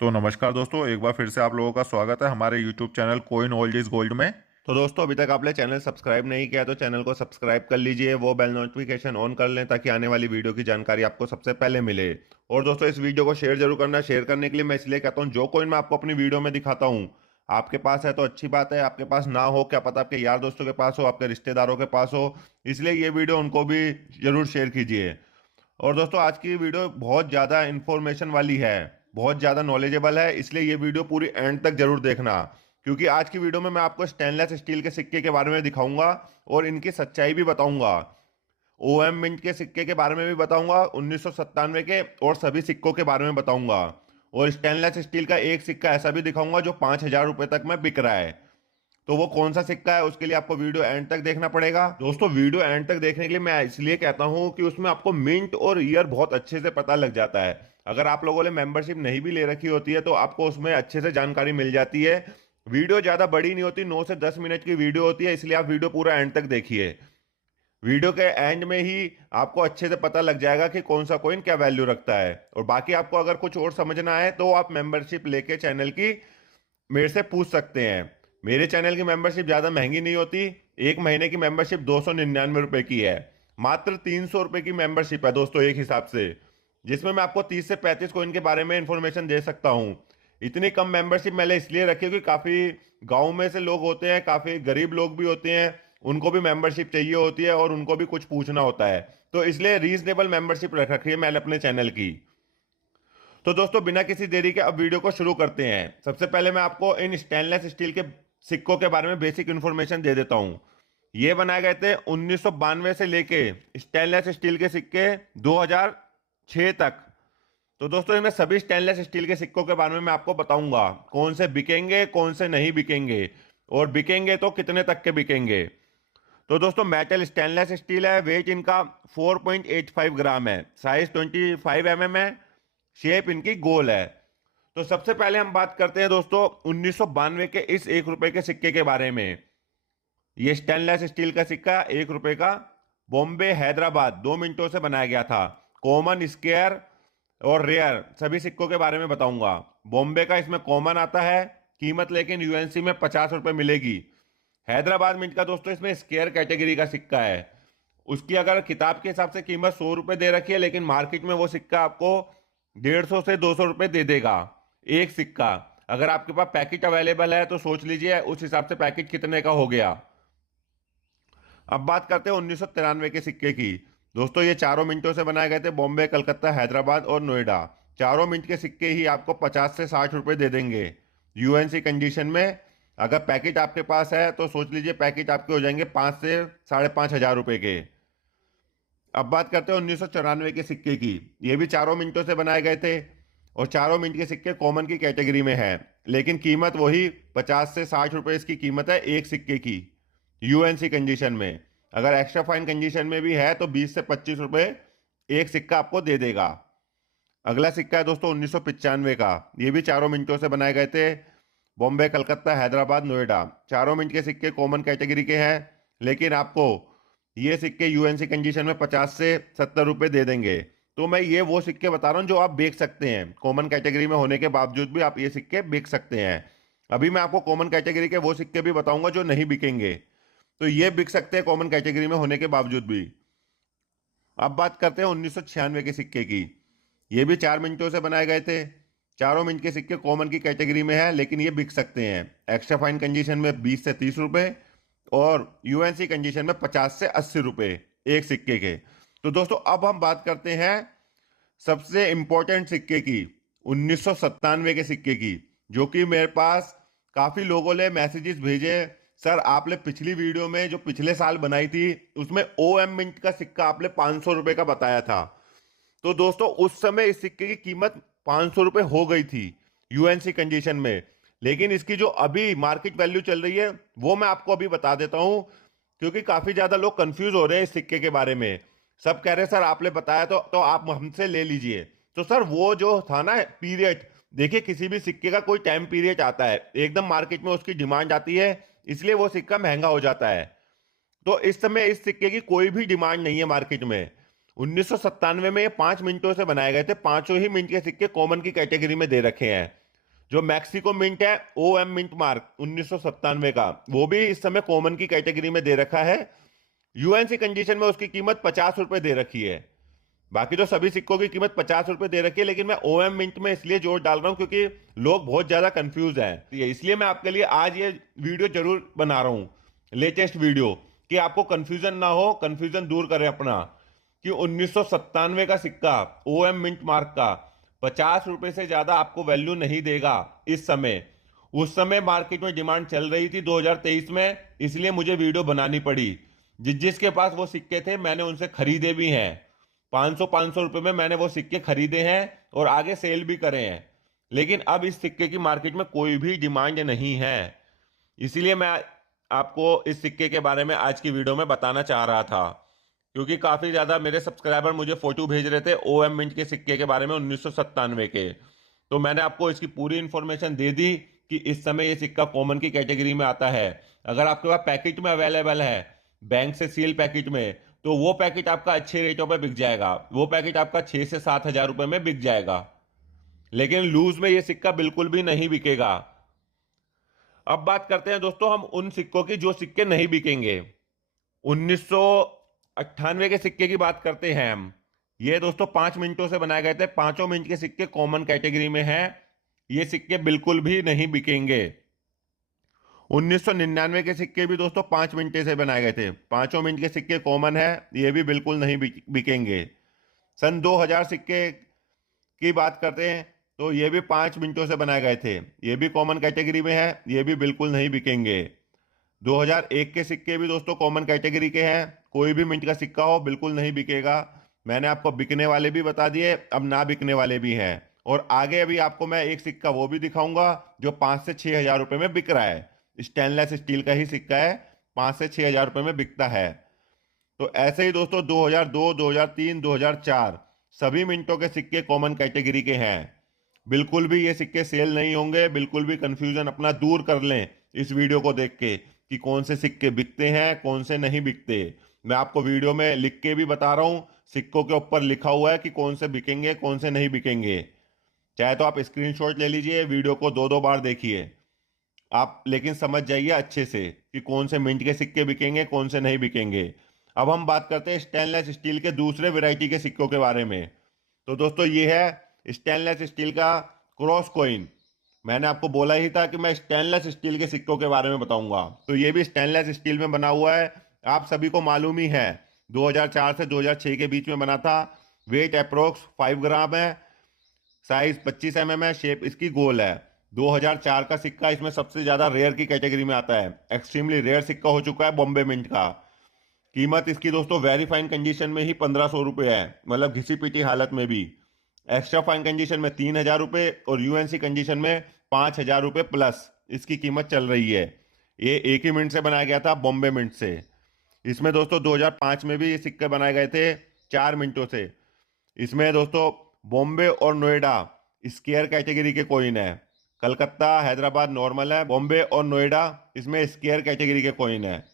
तो नमस्कार दोस्तों, एक बार फिर से आप लोगों का स्वागत है हमारे YouTube channel coin old is gold में। तो दोस्तों, अभी तक आपने चैनल सब्सक्राइब नहीं किया तो चैनल को सब्सक्राइब कर लीजिए, वो बेल नोटिफिकेशन ऑन कर लें ताकि आने वाली वीडियो की जानकारी आपको सबसे पहले मिले। और दोस्तों, इस वीडियो को शेयर जरूर करना। शेयर करने के लिए मैं इसलिए कहता हूँ, जो कोइन मैं आपको अपनी वीडियो में दिखाता हूँ आपके पास है तो अच्छी बात है, आपके पास ना हो क्या पता आपके यार दोस्तों के पास हो, आपके रिश्तेदारों के पास हो, इसलिए ये वीडियो उनको भी जरूर शेयर कीजिए। और दोस्तों, आज की वीडियो बहुत ज़्यादा इंफॉर्मेशन वाली है, बहुत ज़्यादा नॉलेजेबल है, इसलिए ये वीडियो पूरी एंड तक जरूर देखना। क्योंकि आज की वीडियो में मैं आपको स्टेनलेस स्टील के सिक्के के बारे में दिखाऊंगा और इनकी सच्चाई भी बताऊंगा। ओएम मिंट के सिक्के के बारे में भी बताऊंगा, 1997 के, और सभी सिक्कों के बारे में बताऊंगा। और स्टेनलेस स्टील का एक सिक्का ऐसा भी दिखाऊंगा जो 5,000 रुपये तक में बिक रहा है। तो वो कौन सा सिक्का है उसके लिए आपको वीडियो एंड तक देखना पड़ेगा। दोस्तों, वीडियो एंड तक देखने के लिए मैं इसलिए कहता हूं कि उसमें आपको मिंट और ईयर बहुत अच्छे से पता लग जाता है। अगर आप लोगों ने मेंबरशिप नहीं भी ले रखी होती है तो आपको उसमें अच्छे से जानकारी मिल जाती है। वीडियो ज़्यादा बड़ी नहीं होती, 9 से 10 मिनट की वीडियो होती है, इसलिए आप वीडियो पूरा एंड तक देखिए। वीडियो के एंड में ही आपको अच्छे से पता लग जाएगा कि कौन सा कॉइन क्या वैल्यू रखता है। और बाकी आपको अगर कुछ और समझना है तो आप मेंबरशिप लेके चैनल की मेरे से पूछ सकते हैं। मेरे चैनल की मेंबरशिप ज़्यादा महंगी नहीं होती। एक महीने की मेंबरशिप 299 रुपये की है। मात्र 300 रुपये की मेंबरशिप है दोस्तों, एक हिसाब से, जिसमें मैं आपको 30 से 35 कोइन के बारे में इंफॉर्मेशन दे सकता हूँ। इतनी कम मेंबरशिप मैंने इसलिए रखी है कि काफ़ी गाँव में से लोग होते हैं, काफ़ी गरीब लोग भी होते हैं, उनको भी मेंबरशिप चाहिए होती है और उनको भी कुछ पूछना होता है। तो इसलिए रीजनेबल मेंबरशिप रख रखी है मैंने अपने चैनल की। तो दोस्तों, बिना किसी देरी के अब वीडियो को शुरू करते हैं। सबसे पहले मैं आपको इन स्टेनलेस स्टील के सिक्कों के बारे में बेसिक इन्फॉर्मेशन दे देता हूं। ये बनाए गए थे 1992 से लेके स्टेनलेस स्टील के सिक्के 2006 तक। तो दोस्तों, इनमें सभी स्टेनलेस स्टील के सिक्कों के बारे में मैं आपको बताऊंगा, कौन से बिकेंगे कौन से नहीं बिकेंगे, और बिकेंगे तो कितने तक के बिकेंगे। तो दोस्तों, मेटल स्टेनलेस स्टील है, वेट इनका 4.85 ग्राम है, साइज 25 mm है, शेप इनकी गोल है। तो सबसे पहले हम बात करते हैं दोस्तों 1992 के इस 1 रुपए के सिक्के के बारे में। ये स्टेनलेस स्टील का सिक्का 1 रुपए का, बॉम्बे हैदराबाद 2 मिनटों से बनाया गया था। कॉमन, स्क्वायर और रेयर सभी सिक्कों के बारे में बताऊंगा। बॉम्बे का इसमें कॉमन आता है, कीमत लेकिन यूएनसी में 50 रुपये मिलेगी। हैदराबाद मिंट का दोस्तों इसमें स्क्वायर कैटेगरी का सिक्का है, उसकी अगर किताब के हिसाब से कीमत 100 रुपये दे रखी है, लेकिन मार्केट में वो सिक्का आपको 150 से 200 रुपये दे देगा एक सिक्का। अगर आपके पास पैकेट अवेलेबल है तो सोच लीजिए उस हिसाब से पैकेट कितने का हो गया। अब बात करते हैं 1993 के सिक्के की। दोस्तों, ये चारों मिनटों से बनाए गए थे, बॉम्बे, कलकत्ता, हैदराबाद और नोएडा। चारों मिनट के सिक्के ही आपको 50 से 60 रुपये दे देंगे यूएनसी कंडीशन में। अगर पैकेट आपके पास है तो सोच लीजिए पैकेट आपके हो जाएंगे 5 से 5,500 रुपये के। अब बात करते हैं 1994 के सिक्के की। ये भी चारों मिनटों से बनाए गए थे और चारों मिनट के सिक्के कॉमन की कैटेगरी में है, लेकिन कीमत वही 50 से 60 रुपये इसकी कीमत है एक सिक्के की यूएनसी कंडीशन में। अगर एक्स्ट्रा फाइन कंडीशन में भी है तो 20 से 25 रुपये एक सिक्का आपको दे देगा। अगला सिक्का है दोस्तों 1995 का। ये भी चारों मिनटों से बनाए गए थे, बॉम्बे, कलकत्ता, हैदराबाद, नोएडा। चारों मिनट के सिक्के कॉमन कैटेगरी के हैं, लेकिन आपको ये सिक्के यूएनसी कंडीशन में 50 से 70 रुपये दे देंगे। तो मैं ये वो सिक्के बता रहा हूँ जो आप बेच सकते हैं, कॉमन कैटेगरी में होने के बावजूद भी आप ये सिक्के बेच सकते हैं। अभी मैं आपको कॉमन कैटेगरी के वो सिक्के भी बताऊंगा जो नहीं बिकेंगे, तो ये बिक सकते हैं कॉमन कैटेगरी में होने के बावजूद भी। अब बात करते हैं 1996 के सिक्के की। ये भी 4 मिनटों से बनाए गए थे। चारों मिनट के सिक्के कॉमन की कैटेगरी में है, लेकिन ये बिक सकते हैं एक्स्ट्रा फाइन कंडीशन में 20 से 30 रुपये और यूएनसी कंडीशन में 50 से 80 रुपये एक सिक्के के। तो दोस्तों, अब हम बात करते हैं सबसे इंपॉर्टेंट सिक्के की, 1997 के सिक्के की, जो कि मेरे पास काफी लोगों ने मैसेजेस भेजे। सर, आपने पिछली वीडियो में जो पिछले साल बनाई थी उसमें ओएम मिंट का सिक्का आपने 500 रुपये का बताया था। तो दोस्तों, उस समय इस सिक्के की कीमत 500 रुपये हो गई थी यूएनसी कंडीशन में, लेकिन इसकी जो अभी मार्केट वैल्यू चल रही है वो मैं आपको अभी बता देता हूं, क्योंकि काफी ज्यादा लोग कंफ्यूज हो रहे हैं इस सिक्के के बारे में। सब कह रहे हैं सर आपने बताया तो आप हमसे ले लीजिए। तो सर, वो जो था ना पीरियड, देखिए किसी भी सिक्के का कोई टाइम पीरियड आता है, एकदम मार्केट में उसकी डिमांड आती है, इसलिए वो सिक्का महंगा हो जाता है। तो इस समय इस सिक्के की कोई भी डिमांड नहीं है मार्केट में। 1997 में ये 5 मिनटों से बनाए गए थे, पांचों ही मिनट के सिक्के कॉमन की कैटेगरी में दे रखे हैं। जो मैक्सिको मिंट है, OM मिंट मार्क 1997 का, वो भी इस समय कॉमन की कैटेगरी में दे रखा है। यूएनसी कंडीशन में उसकी कीमत 50 रुपए दे रखी है। बाकी तो सभी सिक्कों की कीमत 50 रुपए दे रखी है, लेकिन मैं OM मिंट में इसलिए जोर डाल रहा हूं क्योंकि लोग बहुत ज्यादा कंफ्यूज हैं। इसलिए मैं आपके लिए आज ये वीडियो जरूर बना रहा हूं, लेटेस्ट वीडियो, कि आपको कंफ्यूजन ना हो, कंफ्यूजन दूर करें अपना, कि 1997 का सिक्का OM मिंट मार्क का 50 रुपए से ज्यादा आपको वैल्यू नहीं देगा इस समय। उस समय मार्केट में डिमांड चल रही थी 2023 में, इसलिए मुझे वीडियो बनानी पड़ी। जिसके पास वो सिक्के थे मैंने उनसे खरीदे भी हैं। 500 रुपए में मैंने वो सिक्के खरीदे हैं और आगे सेल भी करे हैं। लेकिन अब इस सिक्के की मार्केट में कोई भी डिमांड नहीं है, इसीलिए मैं आपको इस सिक्के के बारे में आज की वीडियो में बताना चाह रहा था। क्योंकि काफी ज्यादा मेरे सब्सक्राइबर मुझे फोटो भेज रहे थे OM मिंट के सिक्के के बारे में 1997 के। तो मैंने आपको इसकी पूरी इंफॉर्मेशन दे दी कि इस समय ये सिक्का कॉमन की कैटेगरी में आता है। अगर आपके पास पैकेट में अवेलेबल है, बैंक से सील पैकेट में, तो वो पैकेट आपका अच्छे रेटों पे बिक जाएगा। वो पैकेट आपका 6 से 7 हजार रुपए में बिक जाएगा। लेकिन लूज में ये सिक्का बिल्कुल भी नहीं बिकेगा। अब बात करते हैं दोस्तों हम उन सिक्कों की जो सिक्के नहीं बिकेंगे। 1998 के सिक्के की बात करते हैं हम। ये दोस्तों 5 मिनटों से बनाए गए थे, 5 मिनट के सिक्के कॉमन कैटेगरी में हैं। ये सिक्के बिल्कुल भी नहीं बिकेंगे। 1999 के सिक्के भी दोस्तों 5 मिनटे से बनाए गए थे, 5 मिनट के सिक्के कॉमन है, ये भी बिल्कुल नहीं बिकेंगे। सन 2000 सिक्के की बात करते हैं तो ये भी 5 मिनटों से बनाए गए थे, ये भी कॉमन कैटेगरी में है, ये भी बिल्कुल नहीं बिकेंगे। 2001 के सिक्के भी दोस्तों कॉमन कैटेगरी के हैं, कोई भी मिनट का सिक्का हो बिल्कुल नहीं बिकेगा। मैंने आपको बिकने वाले भी बता दिए, अब ना बिकने वाले भी हैं। और आगे अभी आपको मैं एक सिक्का वो भी दिखाऊंगा जो 5 से 6 हजार रुपए में बिक रहा है। स्टेनलेस स्टील का ही सिक्का है, 5 से 6 हजार रुपए में बिकता है। तो ऐसे ही दोस्तों 2002, 2003, 2004 सभी मिनटों के सिक्के कॉमन कैटेगरी के हैं। बिल्कुल भी ये सिक्के सेल नहीं होंगे, बिल्कुल भी कंफ्यूजन अपना दूर कर लें इस वीडियो को देख के कि कौन से सिक्के बिकते हैं कौन से नहीं बिकते। मैं आपको वीडियो में लिख के भी बता रहा हूं, सिक्कों के ऊपर लिखा हुआ है कि कौन से बिकेंगे कौन से नहीं बिकेंगे। चाहे तो आप स्क्रीनशॉट ले लीजिए, वीडियो को 2-2 बार देखिए आप, लेकिन समझ जाइए अच्छे से कि कौन से मिंट के सिक्के बिकेंगे कौन से नहीं बिकेंगे। अब हम बात करते हैं स्टेनलेस स्टील के दूसरे वैरायटी के सिक्कों के बारे में। तो दोस्तों ये है स्टेनलेस स्टील का क्रॉस कॉइन। मैंने आपको बोला ही था कि मैं स्टेनलेस स्टील के सिक्कों के बारे में बताऊंगा, तो ये भी स्टेनलेस स्टील में बना हुआ है। आप सभी को मालूम ही है 2004 से 2006 के बीच में बना था। वेट अप्रोक्स 5 ग्राम है, साइज 25 mm है, शेप इसकी गोल है। 2004 का सिक्का इसमें सबसे ज्यादा रेयर की कैटेगरी में आता है, एक्सट्रीमली रेयर सिक्का हो चुका है बॉम्बे मिंट का। कीमत इसकी दोस्तों वेरी फाइन कंडीशन में ही 1500 रुपये है, मतलब घिसी पीटी हालत में भी। एक्स्ट्रा फाइन कंडीशन में 3000 रुपये और यूएनसी कंडीशन में 5000 रुपये प्लस इसकी कीमत चल रही है। ये एक ही मिनट से बनाया गया था, बॉम्बे मिंट से। इसमें दोस्तों 2005 में भी ये सिक्के बनाए गए थे 4 मिनटों से। इसमें दोस्तों बॉम्बे और नोएडा स्केयर कैटेगरी के कॉइन है। कलकत्ता हैदराबाद नॉर्मल है, बॉम्बे और नोएडा इसमें स्केयर कैटेगरी के कॉइन है।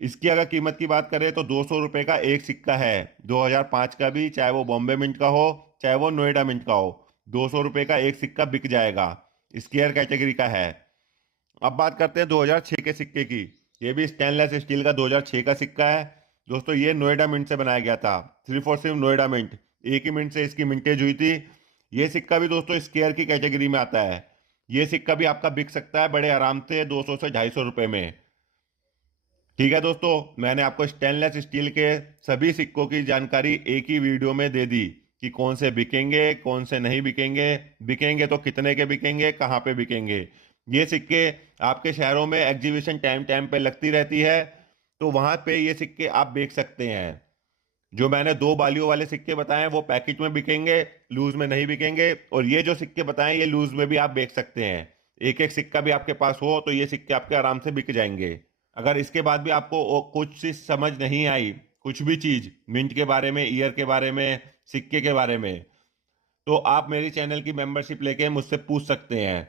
इसकी अगर कीमत की बात करें तो 200 रुपये का एक सिक्का है, 2005 का भी, चाहे वो बॉम्बे मिंट का हो चाहे वो नोएडा मिंट का हो, 200 रुपये का एक सिक्का बिक जाएगा, स्केयर कैटेगरी का है। अब बात करते हैं 2006 के सिक्के की। ये भी स्टेनलेस स्टील का 2006 का सिक्का है दोस्तों। ये नोएडा मिंट से बनाया गया था, सिर्फ और सिर्फ नोएडा मिंट, एक ही मिनट से इसकी मिंटेज हुई थी। ये सिक्का भी दोस्तों स्केयर की कैटेगरी में आता है। ये सिक्का भी आपका बिक सकता है बड़े आराम से 200 से 250 रुपये में। ठीक है दोस्तों, मैंने आपको स्टेनलेस स्टील के सभी सिक्कों की जानकारी एक ही वीडियो में दे दी कि कौन से बिकेंगे कौन से नहीं बिकेंगे, बिकेंगे तो कितने के बिकेंगे, कहाँ पे बिकेंगे। ये सिक्के आपके शहरों में एग्जीबिशन टाइम टाइम पे लगती रहती है, तो वहां पे ये सिक्के आप बेच सकते हैं। जो मैंने 2 बालियों वाले सिक्के बताए वो पैकेट में बिकेंगे, लूज में नहीं बिकेंगे। और ये जो सिक्के बताए ये लूज में भी आप बेच सकते हैं। एक एक सिक्का भी आपके पास हो तो ये सिक्के आपके आराम से बिक जाएंगे। अगर इसके बाद भी आपको कुछ चीज समझ नहीं आई, कुछ भी चीज मिंट के बारे में, ईयर के बारे में, सिक्के के बारे में, तो आप मेरी चैनल की मेंबरशिप लेके मुझसे पूछ सकते हैं।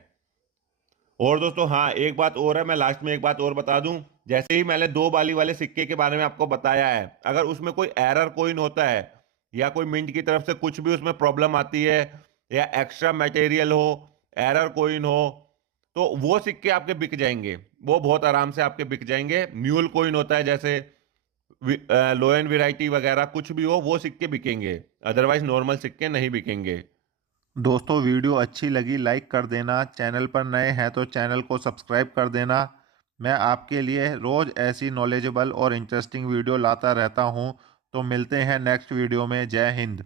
और दोस्तों हाँ, एक बात और है, मैं लास्ट में एक बात और बता दूं। जैसे ही मैंने 2 बाली वाले सिक्के के बारे में आपको बताया है, अगर उसमें कोई एरर कोइन होता है या कोई मिंट की तरफ से कुछ भी उसमें प्रॉब्लम आती है या एक्स्ट्रा मटेरियल हो एरर कॉइन हो, तो वो सिक्के आपके बिक जाएंगे, वो बहुत आराम से आपके बिक जाएंगे। म्यूल कॉइन होता है, जैसे लोएन वैरायटी वगैरह कुछ भी हो, वो सिक्के बिकेंगे, अदरवाइज नॉर्मल सिक्के नहीं बिकेंगे। दोस्तों वीडियो अच्छी लगी लाइक कर देना, चैनल पर नए हैं तो चैनल को सब्सक्राइब कर देना। मैं आपके लिए रोज़ ऐसी नॉलेजेबल और इंटरेस्टिंग वीडियो लाता रहता हूं। तो मिलते हैं नेक्स्ट वीडियो में। जय हिंद।